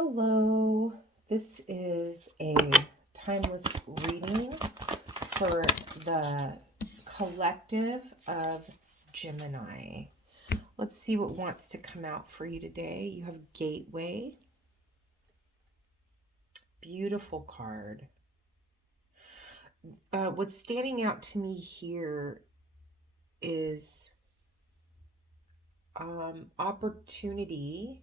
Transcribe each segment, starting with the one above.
Hello, this is a timeless reading for the collective of Gemini. Let's see what wants to come out for you today. You have Gateway. Beautiful card. What's standing out to me here is opportunity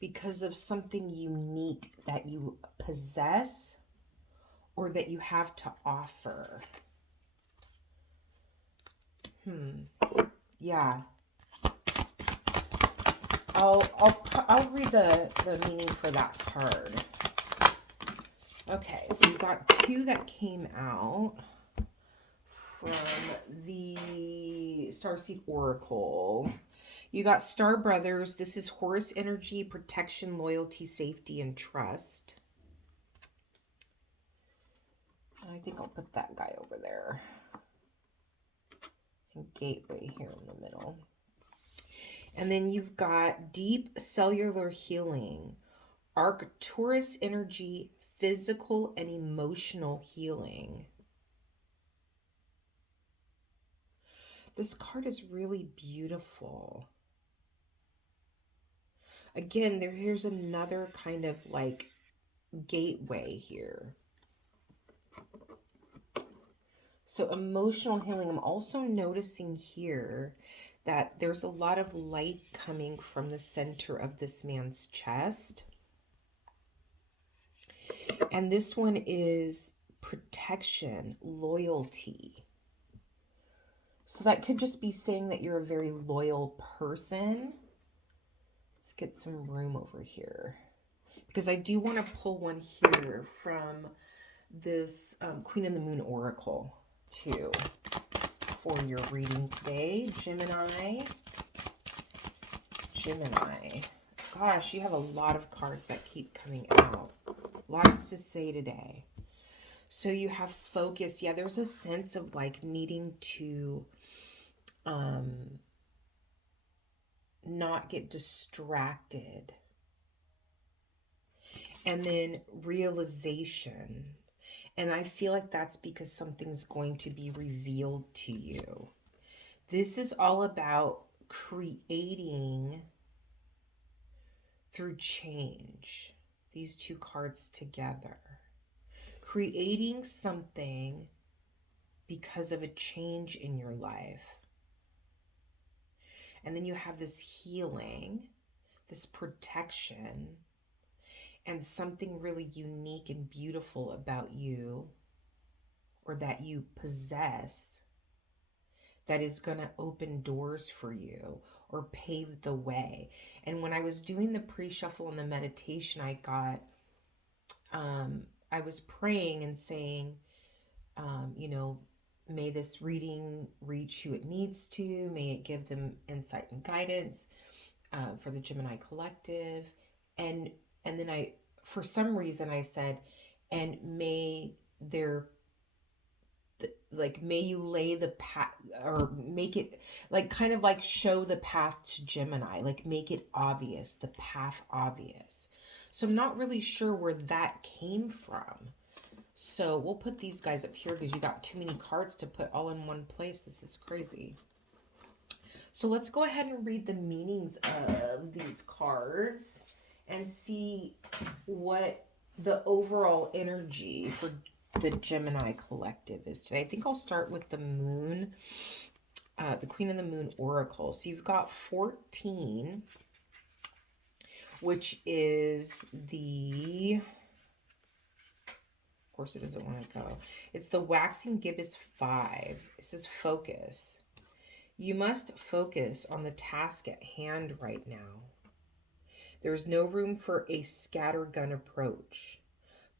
because of something unique that you possess or that you have to offer. Yeah. I'll read the meaning for that card. Okay, so you got two that came out from the Starseed Oracle. You got Star Brothers. This is Horus energy, protection, loyalty, safety, and trust. And I think I'll put that guy over there. And Gateway here in the middle. And then you've got deep cellular healing, Arcturus energy, physical and emotional healing. This card is really beautiful. Again, here's another kind of like gateway here. So emotional healing. I'm also noticing here that there's a lot of light coming from the center of this man's chest. And this one is protection, loyalty. So that could just be saying that you're a very loyal person. Let's get some room over here, because I do want to pull one here from this Queen of the Moon Oracle too for your reading today. Gemini. Gosh, you have a lot of cards that keep coming out. Lots to say today. So you have focus. Yeah, there's a sense of like needing to not get distracted. And then realization. And I feel like that's because something's going to be revealed to you. This is all about creating through change. These two cards together. Creating something because of a change in your life. And then you have this healing, this protection, and something really unique and beautiful about you, or that you possess, that is going to open doors for you or pave the way. And when I was doing the pre-shuffle and the meditation, I got, I was praying and saying, may this reading reach who it needs to. May it give them insight and guidance for the Gemini collective. And then I, for some reason I said, and may may you lay the path, or make it like kind of like show the path to Gemini, like make it obvious, the path obvious. So I'm not really sure where that came from. So we'll put these guys up here because you got too many cards to put all in one place. This is crazy. So let's go ahead and read the meanings of these cards and see what the overall energy for the Gemini collective is today. I think I'll start with the moon, the Queen of the Moon Oracle. So you've got 14, which is the... Of course it doesn't want to go. It's the Waxing Gibbous 5. It says focus. You must focus on the task at hand right now. There is no room for a scattergun approach.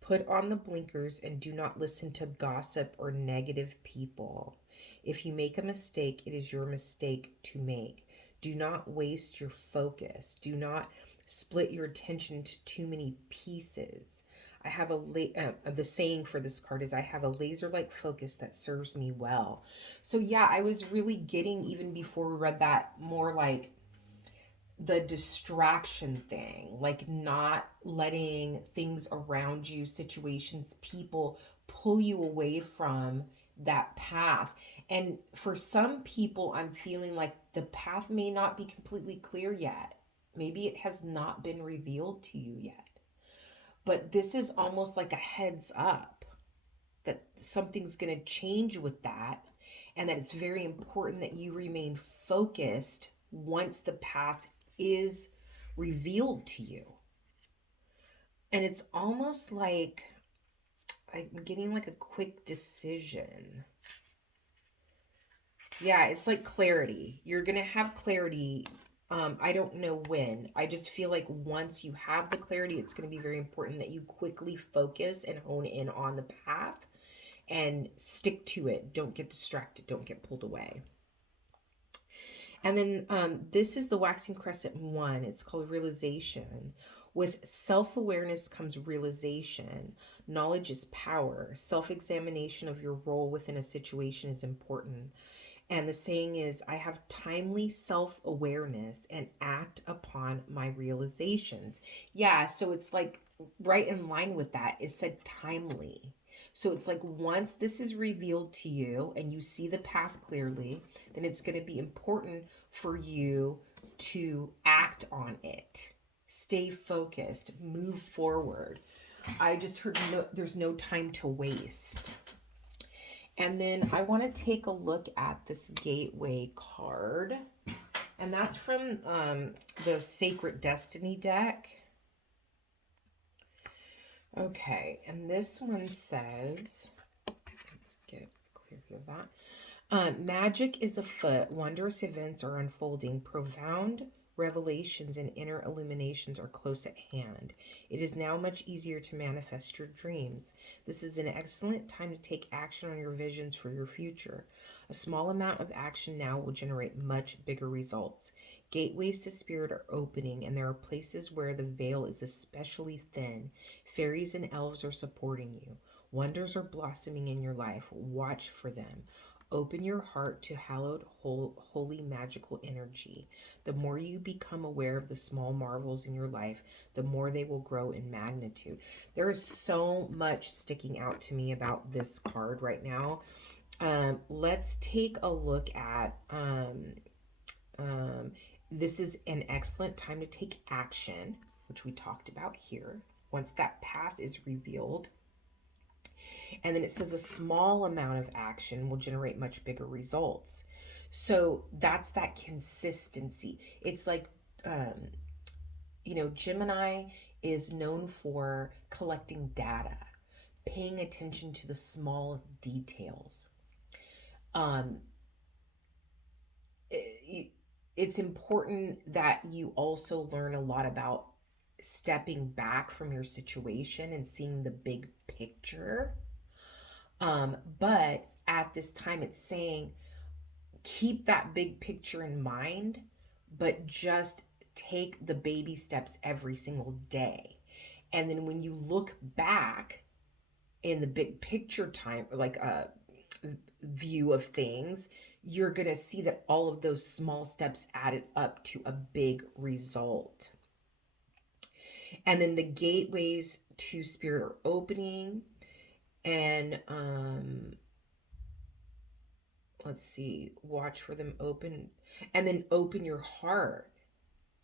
Put on the blinkers and do not listen to gossip or negative people. If you make a mistake, it is your mistake to make. Do not waste your focus. Do not split your attention into too many pieces. I have the saying for this card is I have a laser-like focus that serves me well. So yeah, I was really getting, even before we read that, more like the distraction thing, like not letting things around you, situations, people pull you away from that path. And for some people, I'm feeling like the path may not be completely clear yet. Maybe it has not been revealed to you yet. But this is almost like a heads up that something's going to change with that, and that it's very important that you remain focused once the path is revealed to you. And it's almost like I'm getting like a quick decision. Yeah, it's like clarity. You're going to have clarity. I don't know when. I just feel like once you have the clarity, it's going to be very important that you quickly focus and hone in on the path and stick to it. Don't get distracted. Don't get pulled away. And then this is the waxing crescent one. It's called realization. With self-awareness comes realization. Knowledge is power. Self-examination of your role within a situation is important. And the saying is, I have timely self-awareness and act upon my realizations. Yeah, so it's like right in line with that. It said timely. So it's like once this is revealed to you and you see the path clearly, then it's going to be important for you to act on it. Stay focused, move forward. I just heard there's no time to waste. And then I want to take a look at this Gateway card. And that's from the Sacred Destiny deck. Okay, and this one says, let's get clear of that. Magic is afoot. Wondrous events are unfolding. Profound revelations and inner illuminations are close at hand. It is now much easier to manifest your dreams. This is an excellent time to take action on your visions for your future. A small amount of action now will generate much bigger results. Gateways to spirit are opening, and there are places where the veil is especially thin. Fairies and elves are supporting you. Wonders are blossoming in your life. Watch for them. Open your heart to hallowed, holy, magical energy. The more you become aware of the small marvels in your life, the more they will grow in magnitude. There is so much sticking out to me about this card right now. Let's take a look at this is an excellent time to take action, which we talked about here. Once that path is revealed, and then it says a small amount of action will generate much bigger results. So that's that consistency. It's like, Gemini is known for collecting data, paying attention to the small details. It's important that you also learn a lot about stepping back from your situation and seeing the big picture. But at this time, it's saying keep that big picture in mind, but just take the baby steps every single day. And then when you look back in the big picture time, like a view of things, you're going to see that all of those small steps added up to a big result. And then the gateways to spirit are opening. And let's see, watch for them open. And then open your heart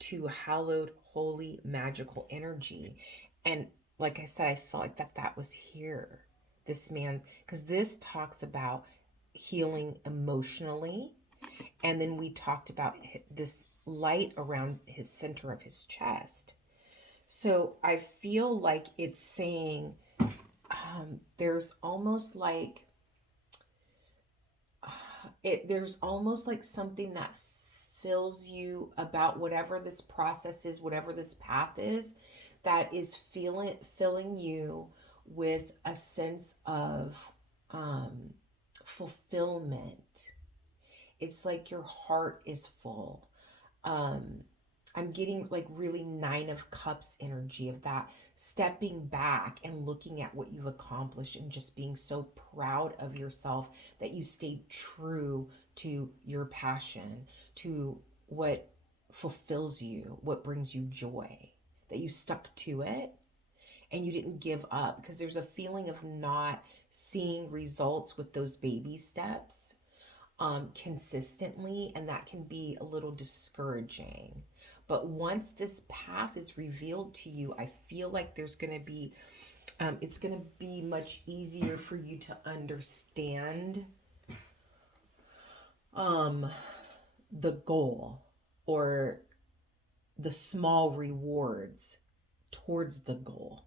to hallowed, holy, magical energy. And like I said, I felt like that was here. This man, because this talks about healing emotionally. And then we talked about this light around his center of his chest. So I feel like it's saying there's almost like there's almost like something that fills you about whatever this process is, whatever this path is, that is filling you with a sense of fulfillment. It's like your heart is full. I'm getting like really 9 of Cups energy of that, stepping back and looking at what you've accomplished and just being so proud of yourself that you stayed true to your passion, to what fulfills you, what brings you joy, that you stuck to it and you didn't give up, because there's a feeling of not seeing results with those baby steps consistently, and that can be a little discouraging. But once this path is revealed to you, I feel like there's going to be, it's going to be much easier for you to understand the goal, or the small rewards towards the goal.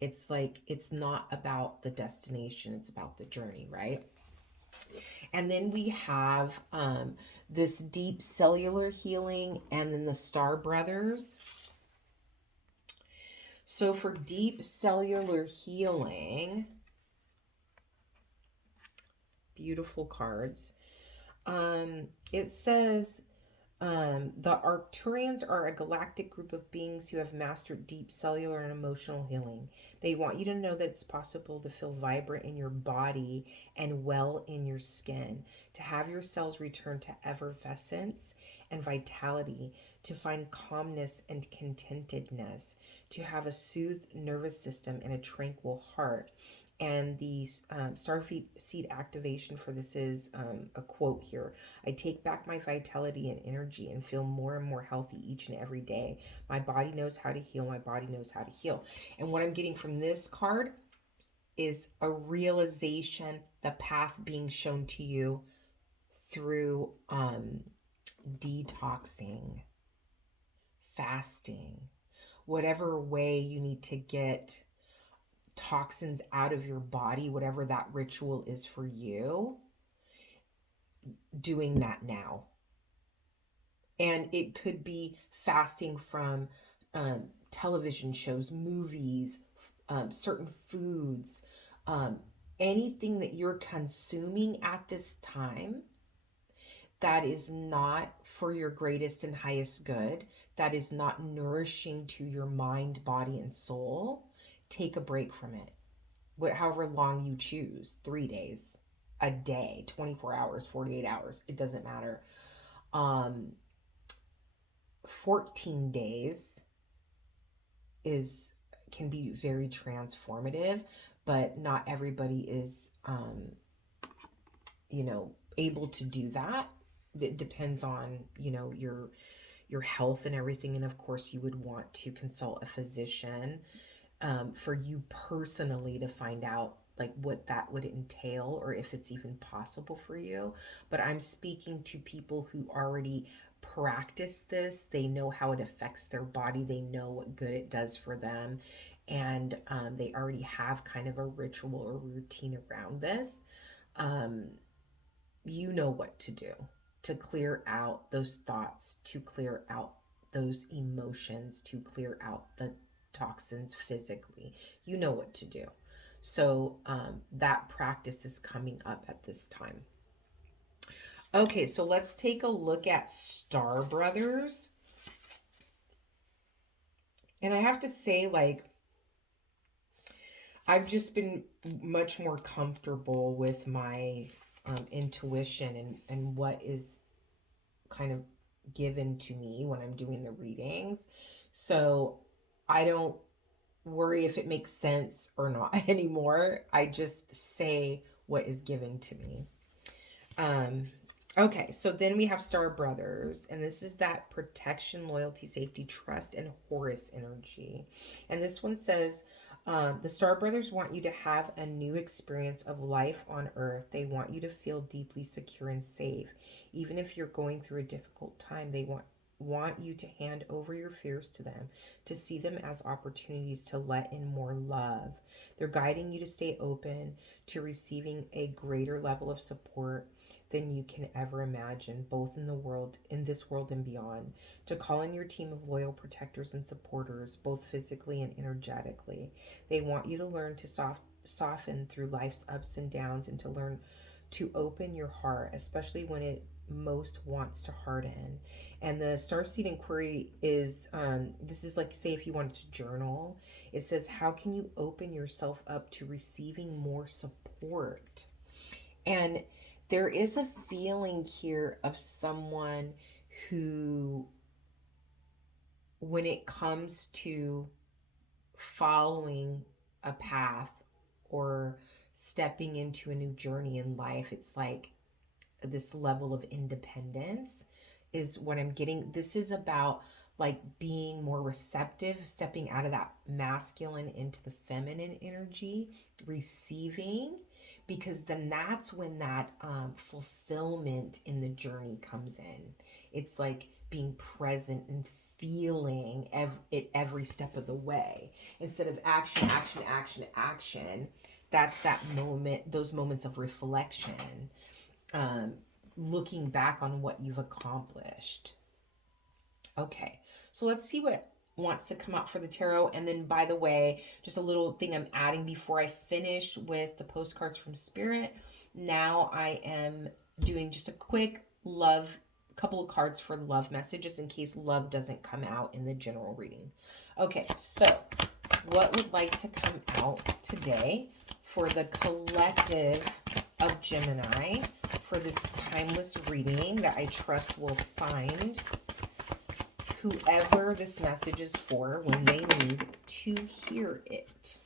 It's like, it's not about the destination, it's about the journey, right? And then we have this deep cellular healing, and then the Star Brothers. So for deep cellular healing, beautiful cards. It says, the Arcturians are a galactic group of beings who have mastered deep cellular and emotional healing. They want you to know that it's possible to feel vibrant in your body and well in your skin, to have your cells return to effervescence and vitality, to find calmness and contentedness, to have a soothed nervous system and a tranquil heart. And the seed activation for this is a quote here. I take back my vitality and energy and feel more and more healthy each and every day. My body knows how to heal. My body knows how to heal. And what I'm getting from this card is a realization, the path being shown to you through detoxing, fasting, whatever way you need to get toxins out of your body, whatever that ritual is for you, doing that now. And it could be fasting from television shows, movies, certain foods, anything that you're consuming at this time that is not for your greatest and highest good, that is not nourishing to your mind, body, and soul. Take a break from it. However long you choose, 3 days, a day, 24 hours, 48 hours, it doesn't matter. 14 days can be very transformative, but not everybody is able to do that. It depends on your health and everything, and of course you would want to consult a physician for you personally to find out like what that would entail, or if it's even possible for you. But I'm speaking to people who already practice this. They know how it affects their body. They know what good it does for them. And they already have kind of a ritual or routine around this. You know what to do to clear out those thoughts, to clear out those emotions, to clear out the toxins physically. You know what to do. So that practice is coming up at this time. Okay, so let's take a look at Star Brothers. And I have to say, like, I've just been much more comfortable with my intuition and what is kind of given to me when I'm doing the readings. So I don't worry if it makes sense or not anymore. I just say what is given to me. Okay, so then we have Star Brothers, and this is that protection, loyalty, safety, trust, and Horus energy. And this one says, the Star Brothers want you to have a new experience of life on Earth. They want you to feel deeply secure and safe. Even if you're going through a difficult time, they want you to hand over your fears to them, to see them as opportunities to let in more love. They're guiding you to stay open to receiving a greater level of support than you can ever imagine, both in this world and beyond. To call in your team of loyal protectors and supporters, both physically and energetically. They want you to learn to soften through life's ups and downs, and to learn to open your heart, especially when it most wants to harden. And the Starseed inquiry is, this is like, say if you wanted to journal, it says, how can you open yourself up to receiving more support? And there is a feeling here of someone who when it comes to following a path or stepping into a new journey in life, it's like this level of independence is what I'm getting. This is about like being more receptive, stepping out of that masculine into the feminine energy, receiving, because then that's when that fulfillment in the journey comes in. It's like being present and feeling it every step of the way instead of action, action, action, action. That's that moment, those moments of reflection, um, looking back on what you've accomplished. Okay, so let's see what wants to come out for the tarot. And then, by the way, just a little thing I'm adding before I finish with the postcards from Spirit. Now I am doing just a quick love, couple of cards for love messages in case love doesn't come out in the general reading. Okay, so what would like to come out today for the collective of Gemini for this timeless reading that I trust will find whoever this message is for when they need to hear it.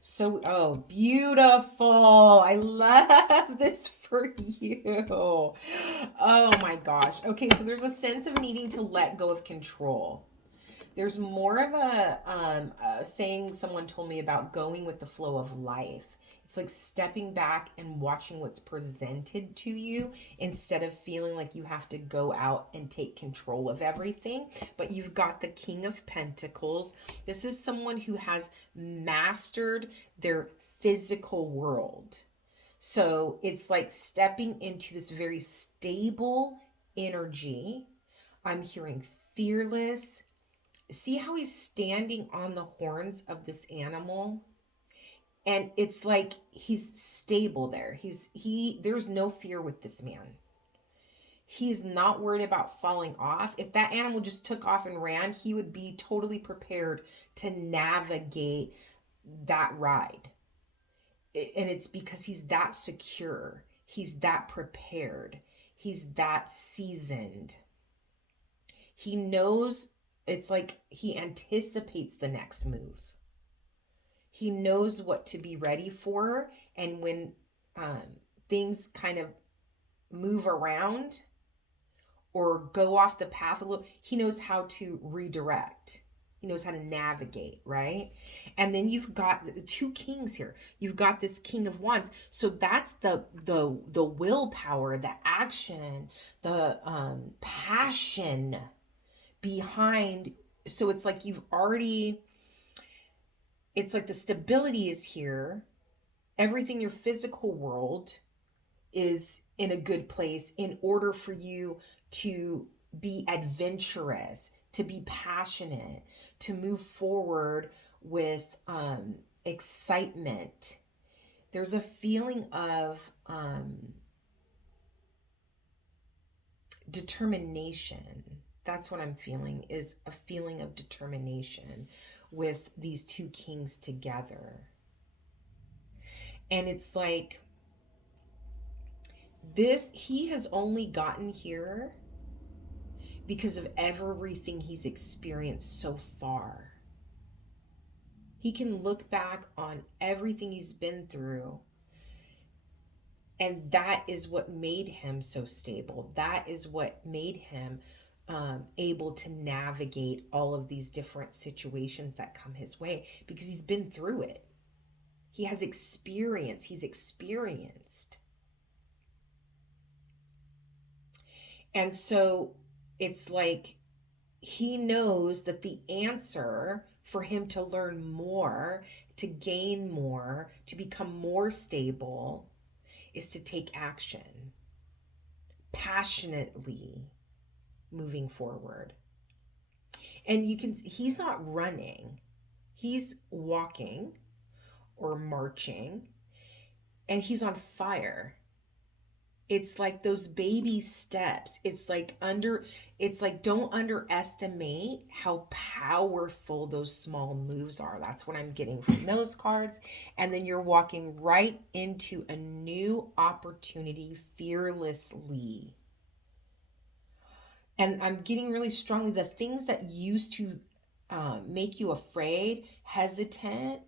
So, oh, beautiful. I love this for you. Oh my gosh. Okay, so there's a sense of needing to let go of control. There's more of a saying someone told me about going with the flow of life. It's like stepping back and watching what's presented to you instead of feeling like you have to go out and take control of everything. But you've got the King of Pentacles. This is someone who has mastered their physical world. So it's like stepping into this very stable energy. I'm hearing fearless. See how he's standing on the horns of this animal? And it's like he's stable there. There's no fear with this man. He's not worried about falling off. If that animal just took off and ran, he would be totally prepared to navigate that ride. And it's because he's that secure. He's that prepared. He's that seasoned. He knows, it's like he anticipates the next move. He knows what to be ready for. And when things kind of move around or go off the path a little, he knows how to redirect. He knows how to navigate, right? And then you've got the two kings here. You've got this King of Wands. So that's the willpower, the action, the passion behind. So it's like you've already, it's like the stability is here. Everything in your physical world is in a good place in order for you to be adventurous, to be passionate, to move forward with excitement. There's a feeling of determination. That's what I'm feeling, is a feeling of determination with these two kings together. And it's like this, he has only gotten here because of everything he's experienced so far. He can look back on everything he's been through, and that is what made him so stable. That is what made him able to navigate all of these different situations that come his way, because he's been through it. He has experience. He's experienced. And so it's like he knows that the answer for him to learn more, to gain more, to become more stable, is to take action passionately, moving forward. And you can, he's not running, he's walking or marching, and he's on fire. It's like those baby steps. It's like don't underestimate how powerful those small moves are. That's what I'm getting from those cards. And then you're walking right into a new opportunity fearlessly. And I'm getting really strongly the things that used to make you afraid, hesitant,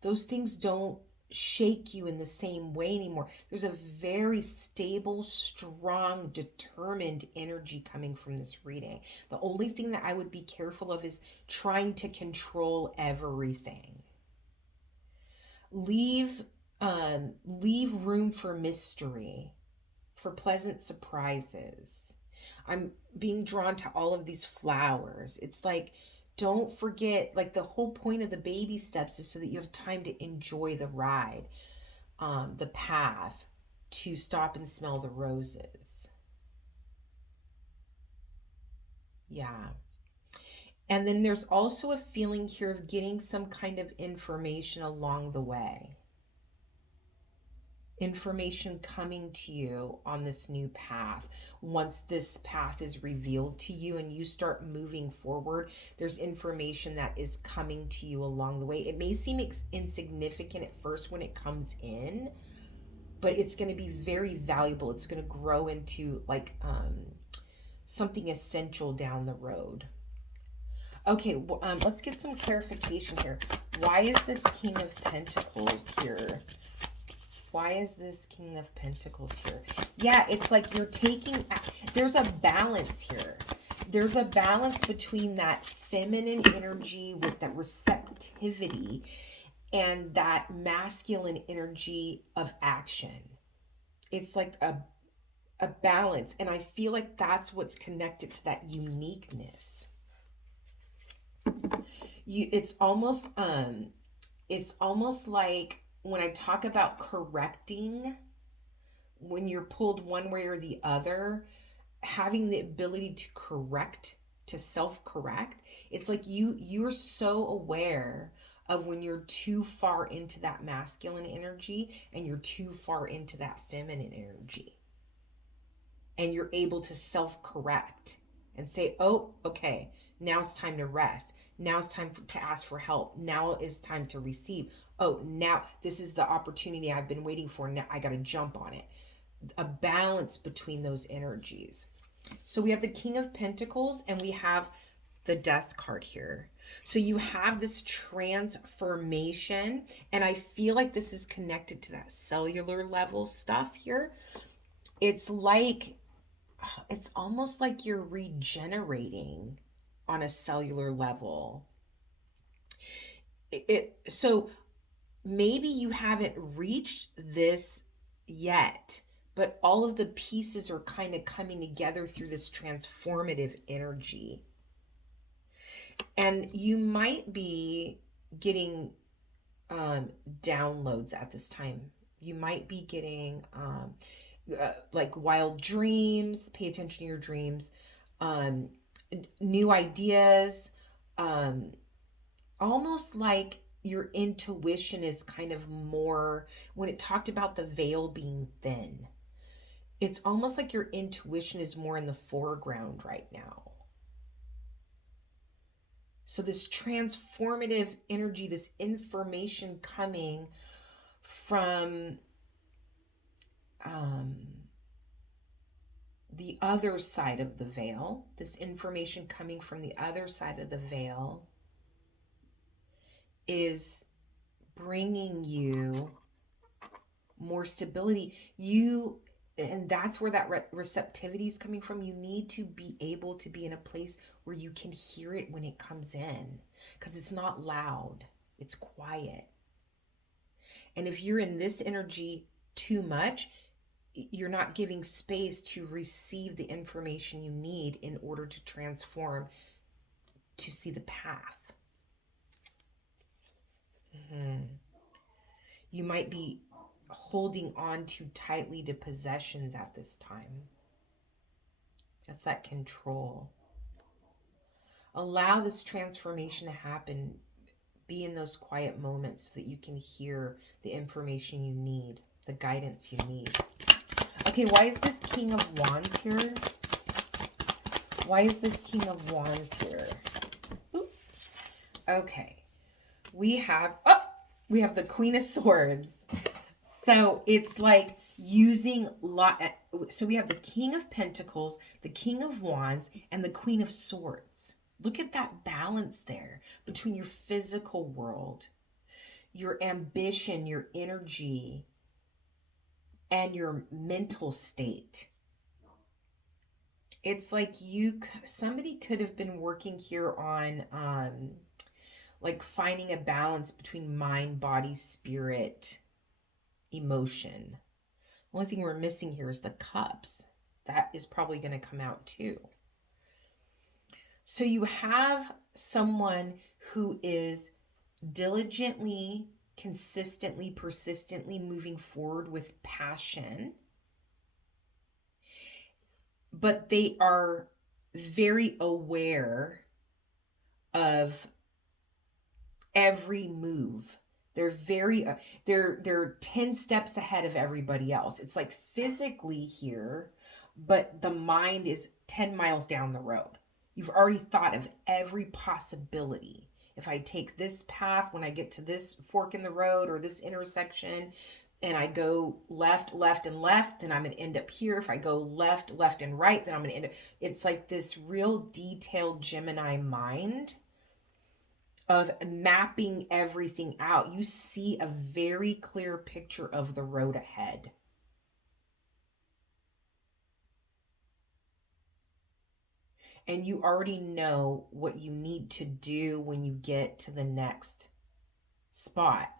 those things don't shake you in the same way anymore. There's a very stable, strong, determined energy coming from this reading. The only thing that I would be careful of is trying to control everything. Leave room for mystery, for pleasant surprises. I'm being drawn to all of these flowers. It's like, don't forget, like the whole point of the baby steps is so that you have time to enjoy the ride, the path, to stop and smell the roses. Yeah. And then there's also a feeling here of getting some kind of information along the way. Information coming to you on this new path. Once this path is revealed to you and you start moving forward, there's information that is coming to you along the way. It may seem insignificant at first when it comes in, but it's going to be very valuable. It's going to grow into like something essential down the road. Okay, let's get some clarification here. Why is this King of Pentacles here? Why is this King of Pentacles here? Yeah, it's like you're taking, there's a balance here. There's a balance between that feminine energy with that receptivity and that masculine energy of action. It's like a balance. And I feel like that's what's connected to that uniqueness. It's almost like, when I talk about correcting, when you're pulled one way or the other, having the ability to correct, to self-correct, it's like you're so aware of when you're too far into that masculine energy and you're too far into that feminine energy. And you're able to self-correct and say, oh, okay, now it's time to rest. Now it's time to ask for help. Now is time to receive. Oh, now this is the opportunity I've been waiting for. Now I got to jump on it. A balance between those energies. So we have the King of Pentacles and we have the Death card here. So you have this transformation, and I feel like this is connected to that cellular level stuff here. It's almost like you're regenerating on a cellular level. So maybe you haven't reached this yet, but all of the pieces are kind of coming together through this transformative energy. And you might be getting downloads at this time. You might be getting like wild dreams. Pay attention to your dreams. New ideas, almost like your intuition is kind of more, when it talked about the veil being thin, it's almost like your intuition is more in the foreground right now. So this transformative energy, this information coming from the other side of the veil, this information coming from the other side of the veil is bringing you more stability. And that's where that receptivity is coming from. You need to be able to be in a place where you can hear it when it comes in, because it's not loud, it's quiet. And if you're in this energy too much, you're not giving space to receive the information you need in order to transform, to see the path. You might be holding on too tightly to possessions at this time. That's that control. Allow this transformation to happen. Be in those quiet moments so that you can hear the information you need, the guidance you need. Okay, why is this King of Wands here? Why is this King of Wands here? Ooh. Okay. We have the Queen of Swords. So it's like using lot. So we have the King of Pentacles, the King of Wands, and the Queen of Swords. Look at that balance there between your physical world, your ambition, your energy, and your mental state. It's like somebody could have been working here on like finding a balance between mind, body, spirit, emotion. Only thing we're missing here is the cups. That is probably going to come out too. So you have someone who is diligently, consistently, persistently moving forward with passion, but they are very aware of every move. They're very they're 10 steps ahead of everybody else. It's like physically here, but the mind is 10 miles down the road. You've already thought of every possibility. If I take this path, when I get to this fork in the road or this intersection, and I go left, left, and left, then I'm going to end up here. If I go left, left, and right, then I'm going to end up. It's like this real detailed Gemini mind of mapping everything out. You see a very clear picture of the road ahead. And you already know what you need to do when you get to the next spot.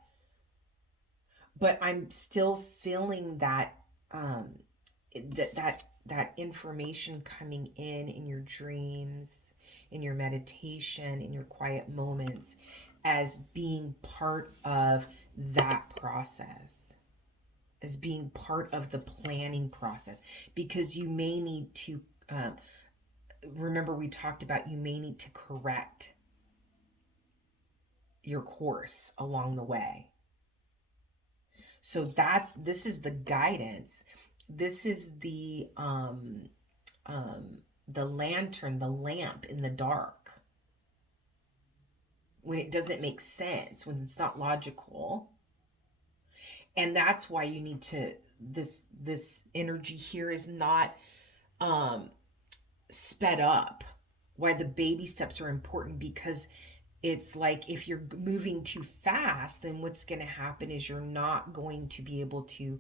But I'm still feeling that that information coming in your dreams, in your meditation, in your quiet moments, as being part of that process, as being part of the planning process, because you may need to remember, we talked about you may need to correct your course along the way. So this is the guidance. This is the lantern, the lamp in the dark. When it doesn't make sense, when it's not logical. And that's why you need to, this energy here is not sped up. Why the baby steps are important, because it's like if you're moving too fast, then what's going to happen is you're not going to be able to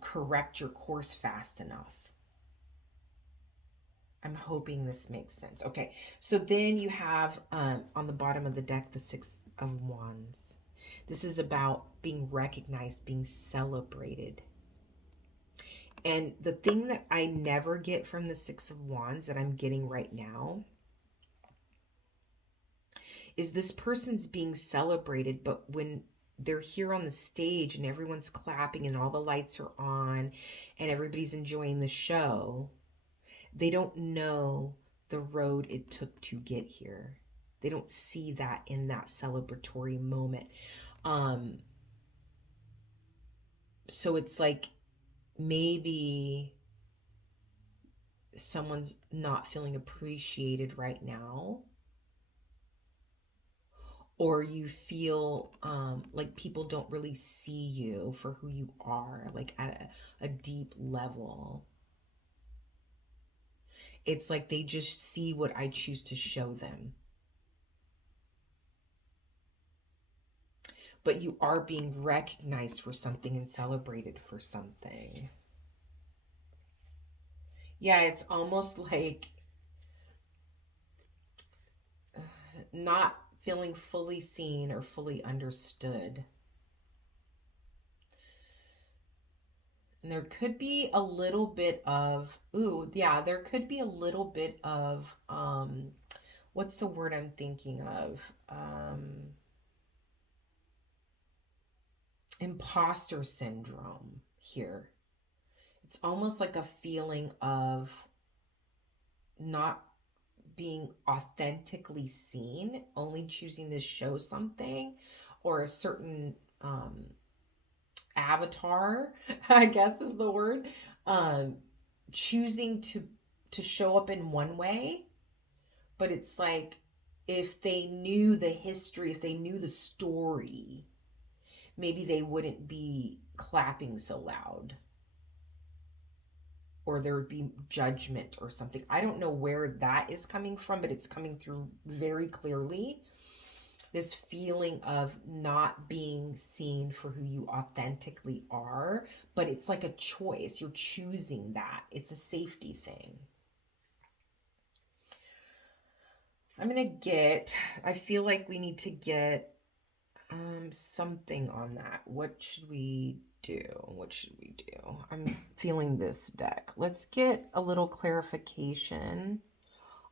correct your course fast enough. I'm hoping this makes sense. Okay, so then you have on the bottom of the deck the Six of Wands. This is about being recognized, being celebrated. And the thing that I never get from the Six of Wands that I'm getting right now is this person's being celebrated, but when they're here on the stage and everyone's clapping and all the lights are on and everybody's enjoying the show, they don't know the road it took to get here. They don't see that in that celebratory moment. So it's like maybe someone's not feeling appreciated right now, or you feel like people don't really see you for who you are, like at a deep level. It's like they just see what I choose to show them. But you are being recognized for something and celebrated for something. Yeah, it's almost like not feeling fully seen or fully understood. And there could be a little bit of, there could be a little bit of, what's the word I'm thinking of? Imposter syndrome here. It's almost like a feeling of not being authentically seen, only choosing to show something or a certain avatar, I guess is the word, choosing to show up in one way. But it's like, if they knew the history, if they knew the story, maybe they wouldn't be clapping so loud. or there would be judgment or something. I don't know where that is coming from, but it's coming through very clearly. This feeling of not being seen for who you authentically are, but it's like a choice. You're choosing that. It's a safety thing. I feel like we need to get something on that. What should we do? I'm feeling this deck. Let's get a little clarification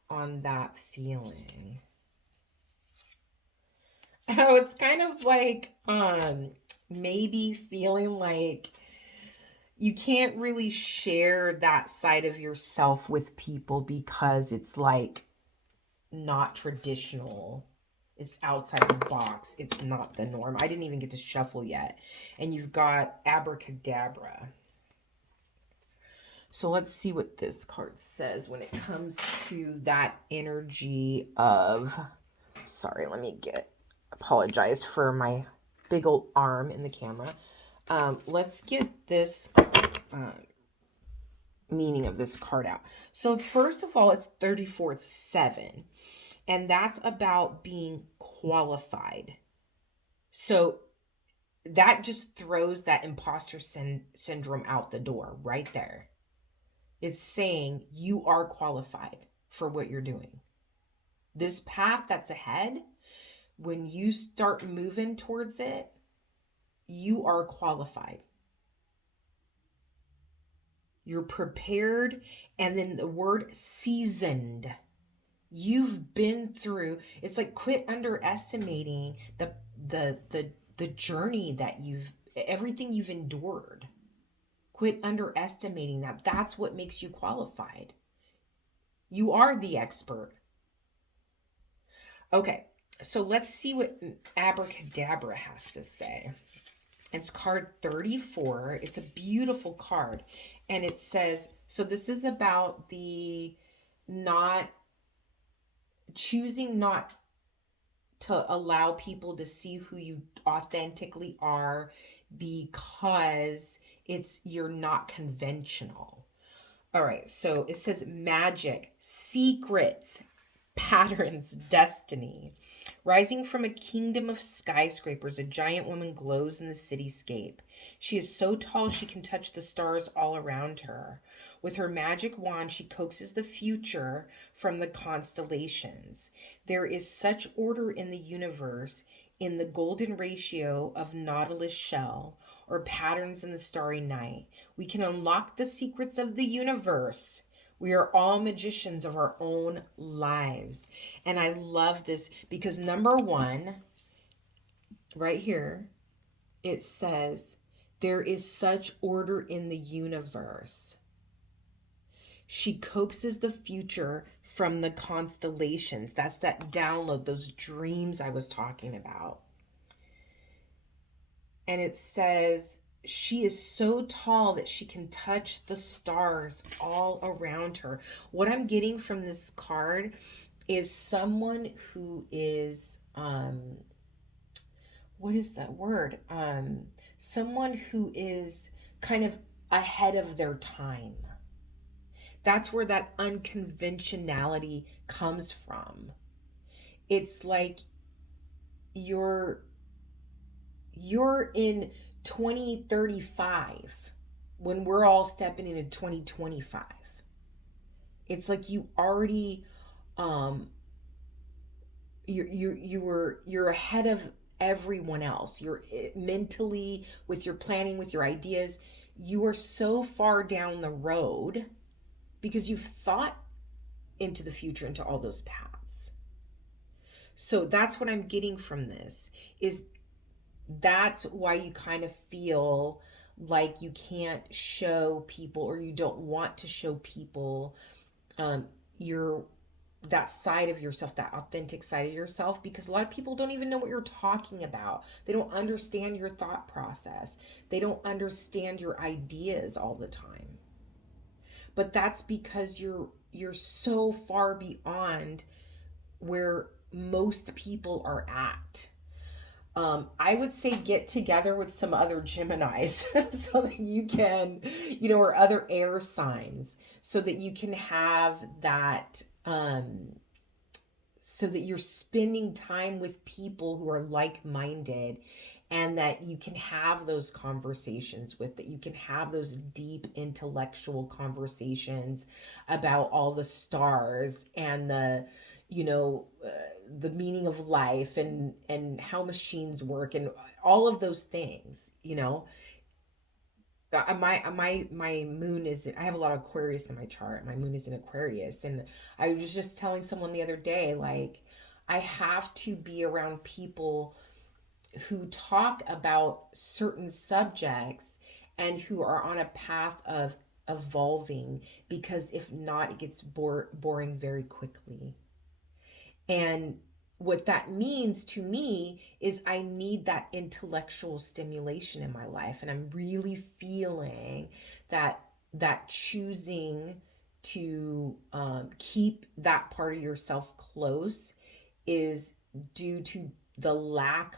on that feeling. Oh, it's kind of like maybe feeling like you can't really share that side of yourself with people because it's like not traditional. It's outside the box. It's not the norm. I didn't even get to shuffle yet. And you've got abracadabra. So let's see what this card says when it comes to that energy of, sorry, apologize for my big old arm in the camera. Let's get this meaning of this card out. So first of all, it's 34, it's 7. And that's about being qualified. So that just throws that imposter syndrome out the door right there. It's saying you are qualified for what you're doing. This path that's ahead, when you start moving towards it, you are qualified. You're prepared. And then the word seasoned. You've been through, it's like quit underestimating the journey that everything you've endured. Quit underestimating that. That's what makes you qualified. You are the expert. Okay, so let's see what abracadabra has to say. It's card 34. It's a beautiful card. And it says, so this is about the choosing not to allow people to see who you authentically are because you're not conventional. All right, so it says magic, secrets, patterns, destiny. Rising from a kingdom of skyscrapers, a giant woman glows in the cityscape. She is so tall she can touch the stars all around her. With her magic wand, she coaxes the future from the constellations. There is such order in the universe, in the golden ratio of nautilus shell, or patterns in the starry night. We can unlock the secrets of the universe. We are all magicians of our own lives. And I love this because number one, right here, it says, there is such order in the universe. She coaxes the future from the constellations. That's that download, those dreams I was talking about. And it says, she is so tall that she can touch the stars all around her. What I'm getting from this card is someone who is, what is that word? Someone who is kind of ahead of their time. That's where that unconventionality comes from. It's like you're in 2035 when we're all stepping into 2025. It's like you already you're ahead of everyone else. You're mentally, with your planning, with your ideas, you are so far down the road because you've thought into the future, into all those paths. So that's what I'm getting from this, is that's why you kind of feel like you can't show people, or you don't want to show people that side of yourself, that authentic side of yourself, because a lot of people don't even know what you're talking about. They don't understand your thought process. They don't understand your ideas all the time. But that's because you're so far beyond where most people are at. I would say get together with some other Geminis so that you can, or other air signs, so that you can have that, so that you're spending time with people who are like-minded, and that you can have those conversations with, that you can have those deep intellectual conversations about all the stars and you know uh, the meaning of life, and how machines work, and all of those things. My moon is, I have a lot of Aquarius in my chart. My moon is in Aquarius, and I was just telling someone the other day, like, I have to be around people who talk about certain subjects and who are on a path of evolving, because if not, it gets boring very quickly. And what that means to me is I need that intellectual stimulation in my life. And I'm really feeling that choosing to keep that part of yourself close is due to the lack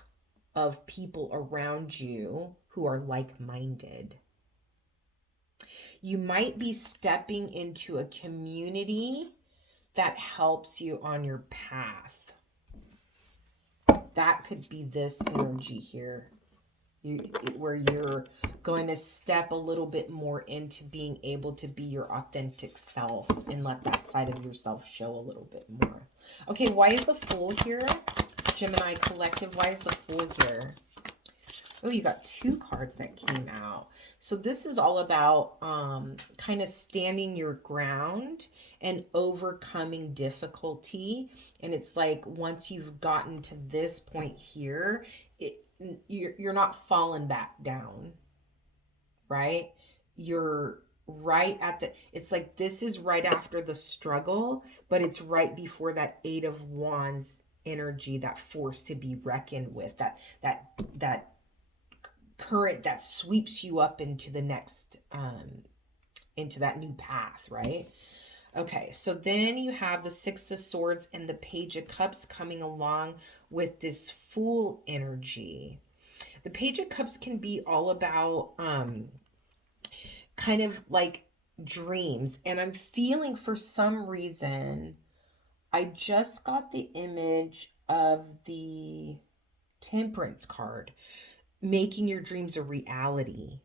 of people around you who are like-minded. You might be stepping into a community that helps you on your path. That could be this energy here, where you're going to step a little bit more into being able to be your authentic self and let that side of yourself show a little bit more. Okay, why is the Fool here? Gemini Collective, why is the Fool here? Oh, you got two cards that came out. So this is all about kind of standing your ground and overcoming difficulty. And it's like, once you've gotten to this point here, you're not falling back down, right? You're right at it's like, this is right after the struggle, but it's right before that Eight of Wands energy, that force to be reckoned with, that current that sweeps you up into the next into that new path, right? Okay, so then you have the Six of Swords and the Page of Cups coming along with this Fool energy. The Page of Cups can be all about kind of like dreams, and I'm feeling, for some reason, I just got the image of the Temperance card, making your dreams a reality.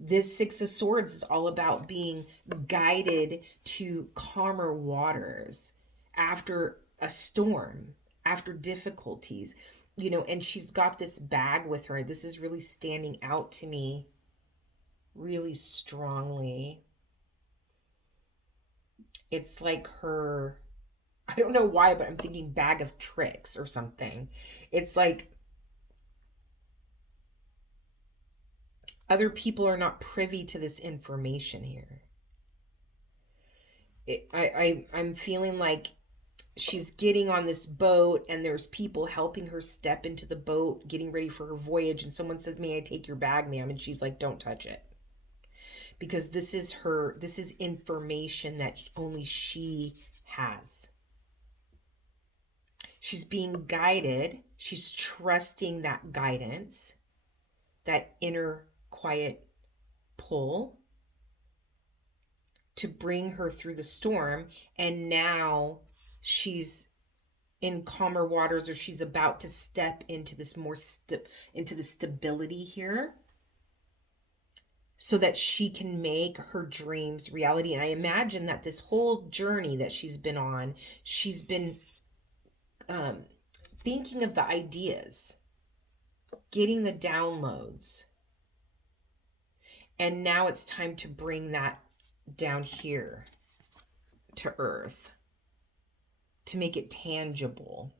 This Six of Swords is all about being guided to calmer waters after a storm, after difficulties, and she's got this bag with her. This is really standing out to me really strongly. It's like her, I don't know why, but I'm thinking bag of tricks or something. It's like other people are not privy to this information here. I'm feeling like she's getting on this boat, and there's people helping her step into the boat, getting ready for her voyage, and someone says, "May I take your bag, ma'am?" And she's like, "Don't touch it." Because this is information that only she has. She's being guided. She's trusting that guidance, that inner quiet pull to bring her through the storm. And now she's in calmer waters, or she's about to step into this more into the stability here, so that she can make her dreams reality. And I imagine that this whole journey that she's been on, she's been thinking of the ideas, getting the downloads, and now it's time to bring that down here to earth, to make it tangible.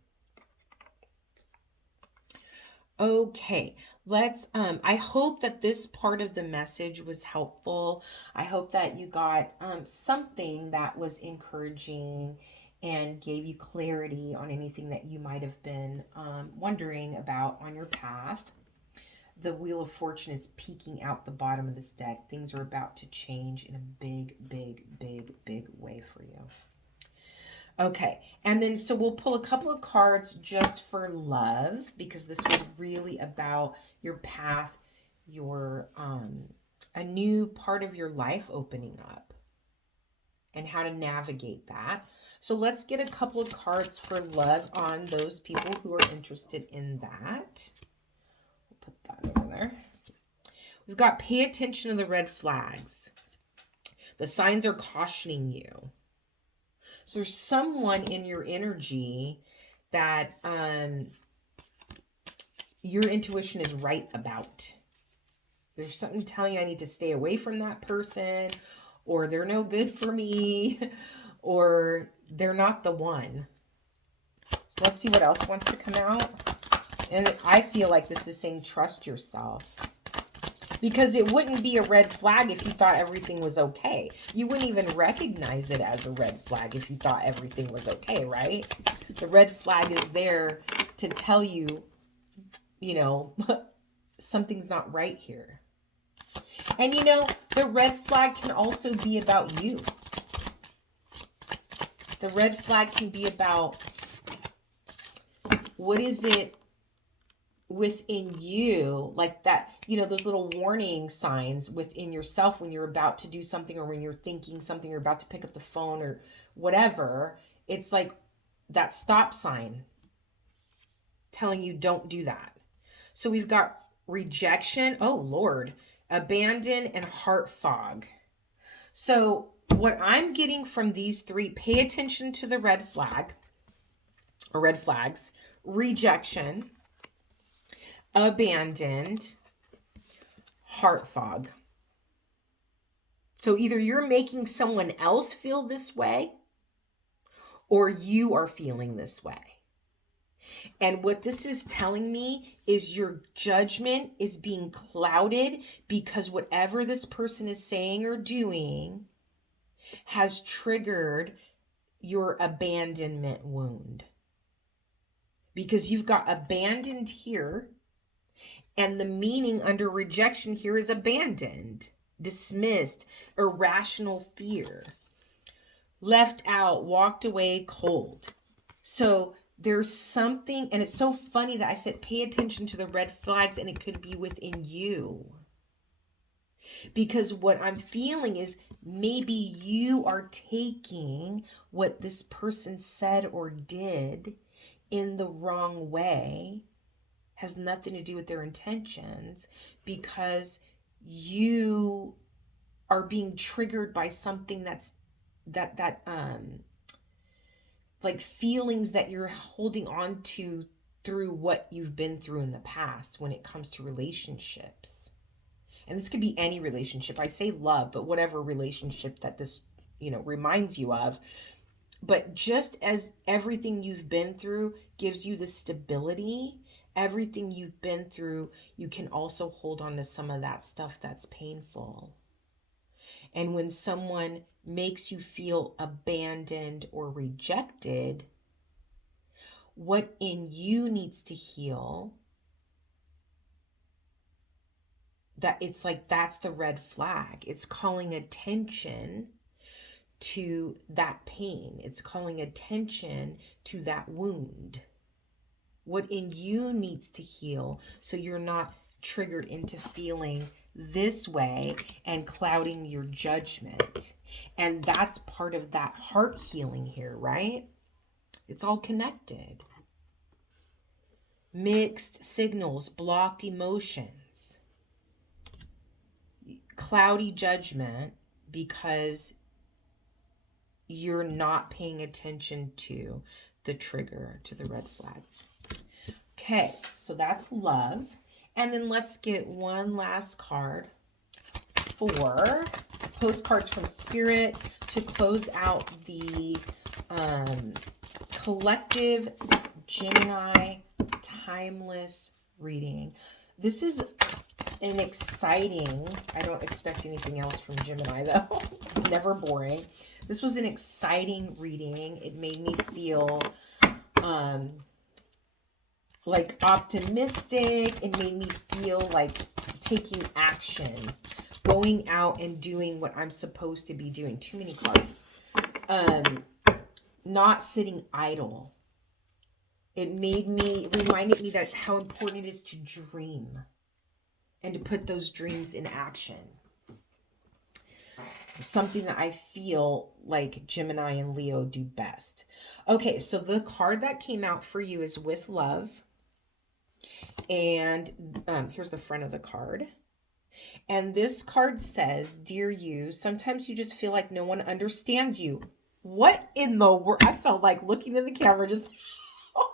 Okay, let's I hope that this part of the message was helpful. I hope that you got something that was encouraging and gave you clarity on anything that you might have been wondering about on your path. The Wheel of Fortune is peeking out the bottom of this deck. Things are about to change in a big, big, big, big way for you. Okay. And then, so we'll pull a couple of cards just for love, because this was really about your path, your, a new part of your life opening up and how to navigate that. So let's get a couple of cards for love on those people who are interested in that. We'll put that over there. We've got pay attention to the red flags. The signs are cautioning you. So there's someone in your energy that your intuition is right about. There's something telling you I need to stay away from that person, or they're no good for me, or they're not the one. So let's see what else wants to come out. And I feel like this is saying trust yourself. Because it wouldn't be a red flag if you thought everything was okay. You wouldn't even recognize it as a red flag if you thought everything was okay, right? The red flag is there to tell you, you know, something's not right here. And you know, the red flag can also be about you. The red flag can be about, what is it within you, like that, you know, those little warning signs within yourself when you're about to do something, or when you're thinking something, you're about to pick up the phone or whatever. It's like that stop sign telling you don't do that. So we've got rejection, oh Lord, abandon, and heart fog. So what I'm getting from these three, pay attention to the red flag or red flags, rejection, abandoned, heart fog. So either you're making someone else feel this way, or you are feeling this way. And what this is telling me is your judgment is being clouded because whatever this person is saying or doing has triggered your abandonment wound. Because you've got abandoned here, and the meaning under rejection here is abandoned, dismissed, irrational fear, left out, walked away, cold. So there's something, and it's so funny that I said pay attention to the red flags, and it could be within you. Because what I'm feeling is maybe you are taking what this person said or did in the wrong way. Has nothing to do with their intentions, because you are being triggered by something that's like feelings that you're holding on to through what you've been through in the past when it comes to relationships. And this could be any relationship. I say love, but whatever relationship that this, you know, reminds you of. But just as everything you've been through gives you the stability, everything you've been through, you can also hold on to some of that stuff that's painful. And when someone makes you feel abandoned or rejected, what in you needs to heal, that it's like that's the red flag. It's calling attention to that pain. It's calling attention to that wound. What in you needs to heal so you're not triggered into feeling this way and clouding your judgment. And that's part of that heart healing here, right? It's all connected. Mixed signals, blocked emotions, cloudy judgment because you're not paying attention to the trigger, to the red flag. Okay, so that's love. And then let's get one last card for postcards from Spirit to close out the collective Gemini timeless reading. This is an exciting, I don't expect anything else from Gemini though. It's never boring. This was an exciting reading. It made me feel like optimistic. It made me feel like taking action, going out and doing what I'm supposed to be doing. Too many cards. not sitting idle. It reminded me that how important it is to dream and to put those dreams in action. Something that I feel like Gemini and Leo do best. Okay, so the card that came out for you is With Love. And here's the front of the card. And this card says, Dear you, sometimes you just feel like no one understands you. What in the world? I felt like looking in the camera, just,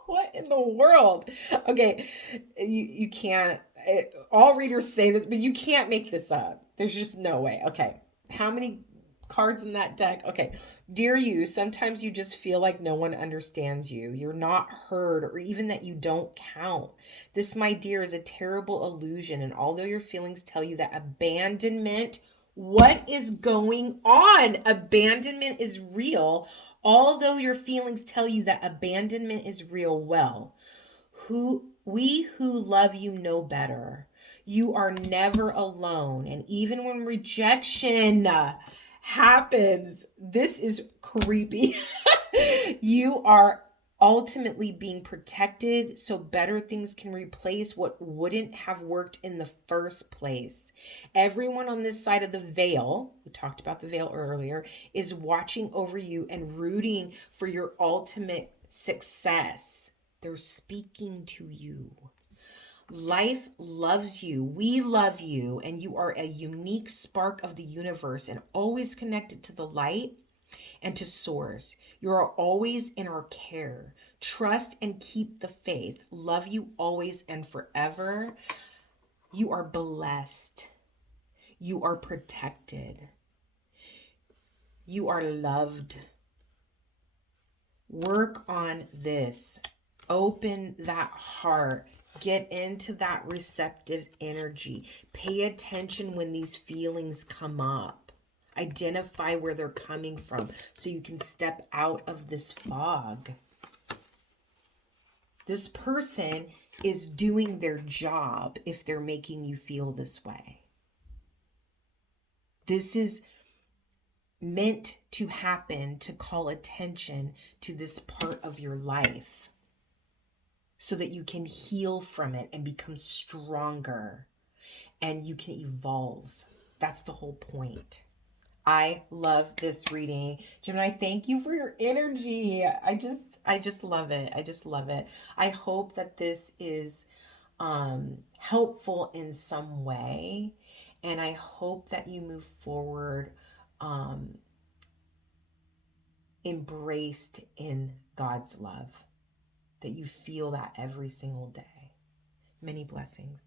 what in the world? Okay, you can't, all readers say this, but you can't make this up. There's just no way. Okay, how many cards in that deck? Okay, dear you, sometimes you just feel like no one understands you. You're not heard, or even that you don't count. This, my dear, is a terrible illusion. And although your feelings tell you that abandonment, what is going on? Abandonment is real. Although your feelings tell you that abandonment is real, well, we who love you know better. You are never alone. And even when rejection happens, this is creepy. You are ultimately being protected so better things can replace what wouldn't have worked in the first place. Everyone on this side of the veil, we talked about the veil earlier, is watching over you and rooting for your ultimate success. They're speaking to you. Life loves you. We love you. And you are a unique spark of the universe and always connected to the light and to source. You are always in our care. Trust and keep the faith. Love you always and forever. You are blessed. You are protected. You are loved. Work on this. Open that heart. Get into that receptive energy. Pay attention when these feelings come up. Identify where they're coming from so you can step out of this fog. This person is doing their job if they're making you feel this way. This is meant to happen to call attention to this part of your life so that you can heal from it and become stronger and you can evolve. That's the whole point. I love this reading. Gemini, thank you for your energy. I just love it. I just love it. I hope that this is helpful in some way. And I hope that you move forward embraced in God's love, that you feel that every single day. Many blessings.